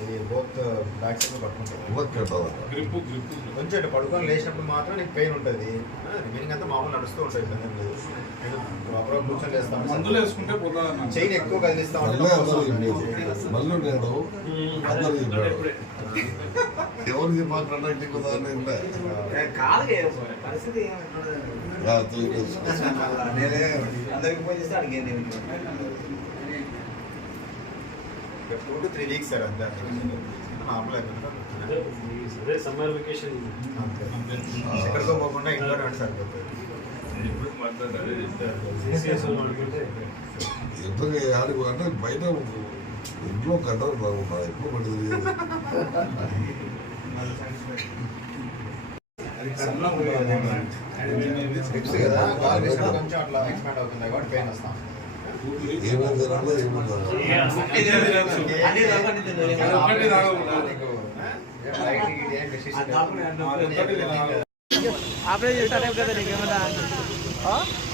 Grip పడుకొని లేచినప్పుడు మాత్రం నీకు పెయిన్ ఉంటుంది రిమైనింగ్ అంతా మామూలు నడుస్తూ ఉంటుంది కాదు two to three weeks sir అంతే సమ్మర్ వెకేషన్ ఎక్కడికో పోకుండా ఇంట్లో రండి సార్ ఎప్పుడు ఆడుకు అంటే బయట ఇంట్లో కంటారు బాగుంటుంది ఎప్పుడు పడుతుంది కొంచెం అట్లా ఎక్స్పెండ్ అవుతుంది కాబట్టి పెయిన్ వస్తాం आपने जो टाइम कर दिया क्या मतलब? हाँ